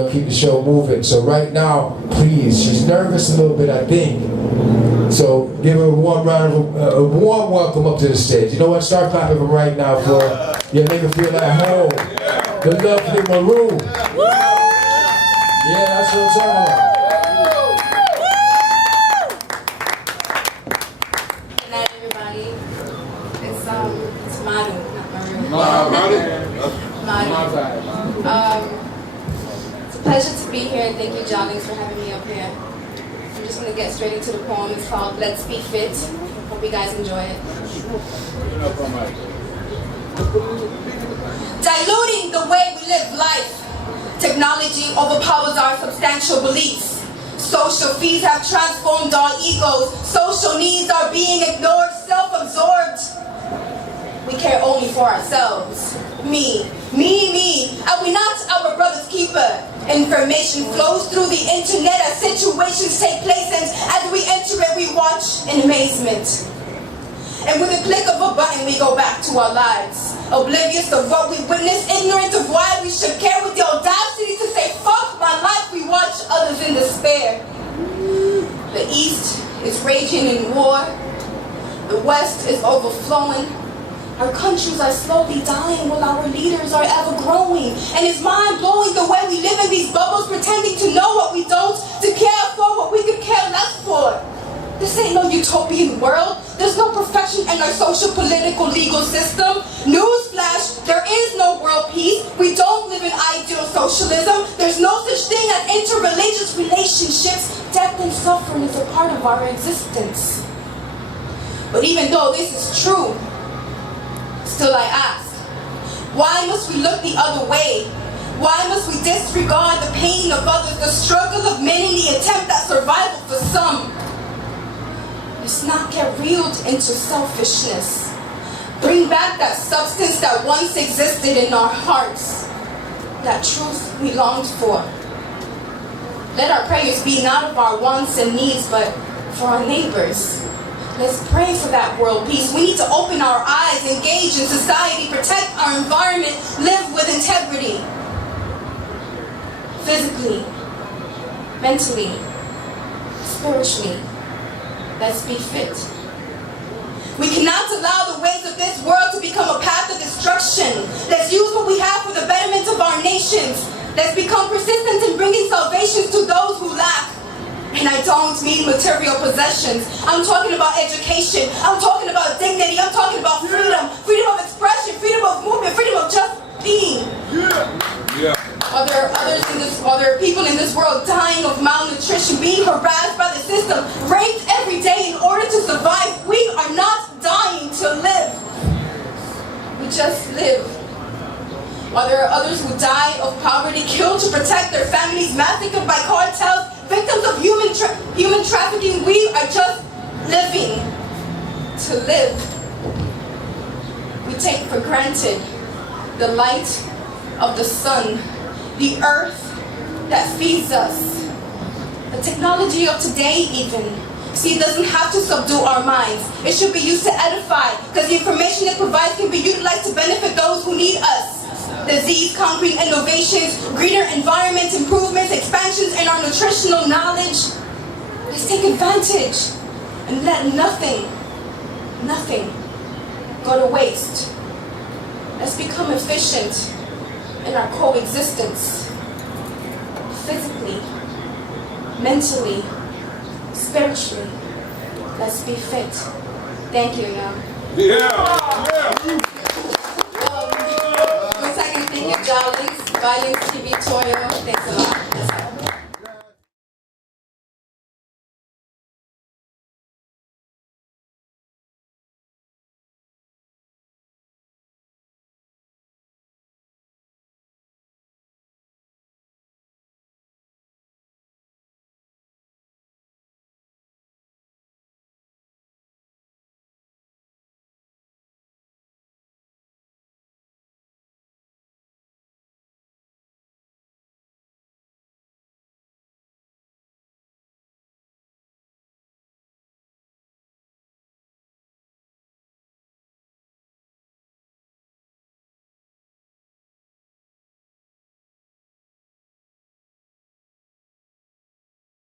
gonna keep the show moving. So right now, please, she's nervous a little bit, I think. So give her a warm round of a warm welcome up to the stage. You know what? Start clapping for right now for make her feel at home. Good luck for the Maru. Yeah, that's what I'm talking about. Good night, everybody. It's Maru, not Maru. Maru. It's a pleasure to be here. Thank you, BYLINX, for having me up here. I'm just going to get straight into the poem. It's called Let's Be Fit. Hope you guys enjoy it. Diluting the way we live life. Technology overpowers our substantial beliefs. Social feeds have transformed our egos. Social needs are being ignored, self-absorbed. We care only for ourselves. Me. Are we not our brother's keeper? Information flows through the internet as situations take place, and as we enter it, we watch in amazement. And with a click of a button, we go back to our lives, oblivious of what we witnessed, ignorant of why we should care. With the audacity to say, fuck my life, we watch others in despair. The East is raging in war. The West is overflowing. Our countries are slowly dying while our leaders are ever growing. And it's mind-blowing the way we live in these bubbles, pretending to know what we don't, to care for what we could care less for. This ain't no utopian world. There's no perfection in our social, political, legal system. Newsflash, there is no world peace. We don't live in ideal socialism. There's no such thing as interreligious relationships. Death and suffering is a part of our existence. But even though this is true, still I ask, why must we look the other way? Why must we disregard the pain of others, the struggle of many, the attempt at survival for some? Let's not get reeled into selfishness. Bring back that substance that once existed in our hearts, that truth we longed for. Let our prayers be not of our wants and needs, but for our neighbors. Let's pray for that world peace. We need to open our eyes, engage in society, protect our environment, live with integrity. Physically, mentally, spiritually, let's be fit. We cannot allow the ways of this world to become a path of destruction. Let's use what we have for the betterment of our nations. Let's become persistent in bringing salvation to those who lack. And I don't mean material possessions. I'm talking about education. I'm talking about dignity. I'm talking about freedom. Freedom of expression. Freedom of movement. Freedom of just being. Are there people in this world dying of malnutrition, being harassed by the system, raped every day in order to survive? We are not dying to live. We just live. While there are others who die of poverty, killed to protect their families, massacred by cartels, victims of human trafficking, we are just living to live. We take for granted the light of the sun, the earth that feeds us, the technology of today even. See, it doesn't have to subdue our minds. It should be used to edify, because the information it provides can be utilized to benefit those who need us. Disease-conquering innovations, greener environments, improvements, expansions in our nutritional knowledge. Let's take advantage and let nothing go to waste. Let's become efficient in our coexistence. Physically, mentally, spiritually. Let's be fit. Thank you, y'all. Once again, thank you, BYLINX, TV Toyo. Thanks a lot.